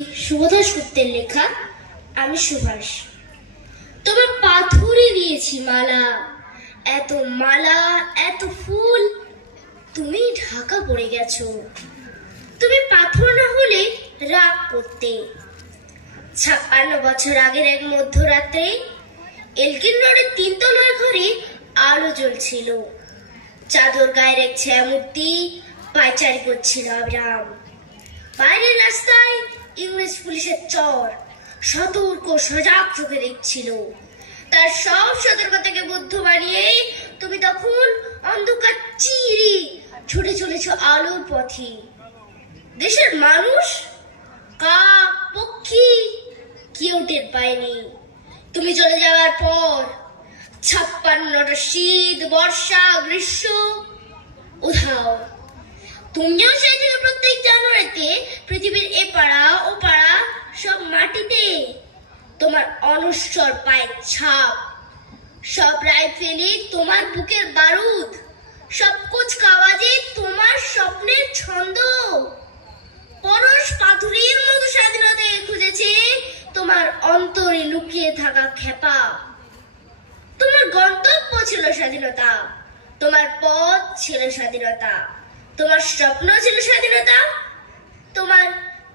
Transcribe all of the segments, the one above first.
সুবোধা সত্যের লেখা। আমি সুভাষ। তোমার পাথরে দিয়েছি মালা, এত মালা এত ফুল, তুমি ঢাকা পড়ে গেছো। তুমি পাথর না হলে রাগ করতে। 56 বছর আগের এক মধ্যরাত্রে এলকিন রোডের 3 তলার ঘরে আলো জ্বলছিল। চাদর গায়ের এক ছায়ামূর্তি পায়চারি করছিল আবিরাম। বাইরের রাস্তায় ইংরেজ পুলিশের চর সতর্ক সজাগ চোখে দেখছিল। তার সব সতর্কতাকে বুদ্ধ বানিয়ে তুমি তখন অন্ধকার চিরে ছুটে চলেছ আলোর পথে। দেশের মানুষ, কাক, পক্ষী কেউ টের পায়নি। তুমি চলে যাওয়ার পর 56টা শীত, বর্ষা, গ্রীষ্ম উধাও। তুমিও সেই থেকে প্রত্যেক জানুয়ারিতে পৃথিবীর এ পাড়া ও পাড়া সব মাটিতে তোমার অনশ্বর পায়ের ছাপ। সব রাইফেলে তোমার বুকের বারুদ, সব কুচকাওয়াজে তোমার স্বপ্নের ছন্দ। পরশ পাথরের মতো স্বাধীনতায় খুঁজেছে তোমার অন্তরে লুকিয়ে থাকা খেপা। তোমার গন্তব্য ছিল স্বাধীনতা, তোমার পথ ছিল স্বাধীনতা, তোমার স্বপ্ন ছিল স্বাধীনতা, তোমার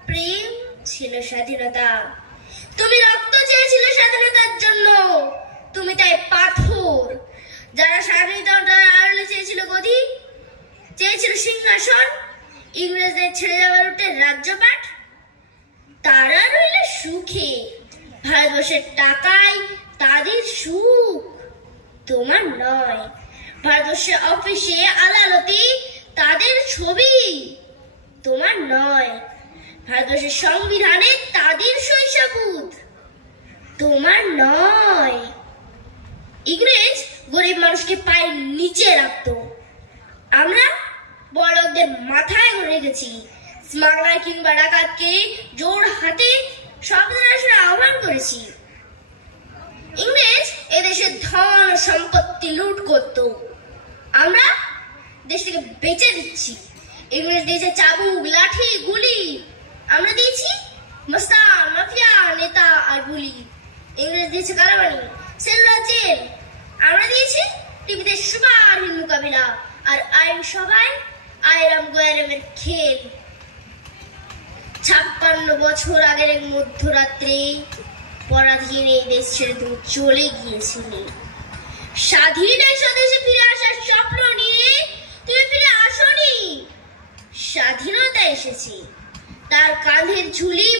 প্রেম ছিল স্বাধীনতা। তুমি রক্ত চেয়েছিলে স্বাধীনতার জন্য, তুমি তাই পাথর। যারা স্বাধীনতার আড়ালে চেয়েছিল গদি, চেয়েছিল সিংহাসন, ইংরেজদের ছেড়ে যাওয়ার রুটে রাজ্যপাট, তারা রইল সুখে। ভারতবর্ষের টাকায় তাদের সুখ, তোমার নয়। ভারতবর্ষের অফিসে আদালতে তাদের ছবি, তোমার নয়। ভারতবর্ষের সংবিধানে তাদের শৈশবুদ, তোমার নয়। ইংরেজ গরিব মানুষকে পায়ের নিচে রাখতো, আমরা বড়লোকদের মাথায় করে রেখেছি। স্মাগলার কিংবা ডাকাতকে জোর হাতে সংবিধানের আহ্বান করেছি। ইংরেজ এদেশের ধন সম্পত্তি লুট করত, আমরা দেশ থেকে বেঁচে দিচ্ছি। ইংরেজ দিয়েছে চাবুক, লাঠি, গুলি, আমরা দিয়েছি মস্তান, মাফিয়া, নেতা আর গুলি। ইংরেজ দিয়েছে কালাবানি, সেলুলার জেল, আমরা দিয়েছি টিভিতে সুপারহীন মোকাবিলা আর আইন সভায় আয়রাম গোয়ারামের খেল। 56 বছর আগের এক মধ্যরাত্রে পরাধীন এই দেশ ছেড়ে তুমি চলে গিয়েছিলে। স্বাধীন এই স্বদেশে ফিরে আসার স্বপ্ন নিয়ে তুমি ফিরে আসনি। স্বাধীনতা এসেছে, তার কাঁধের ঝুলি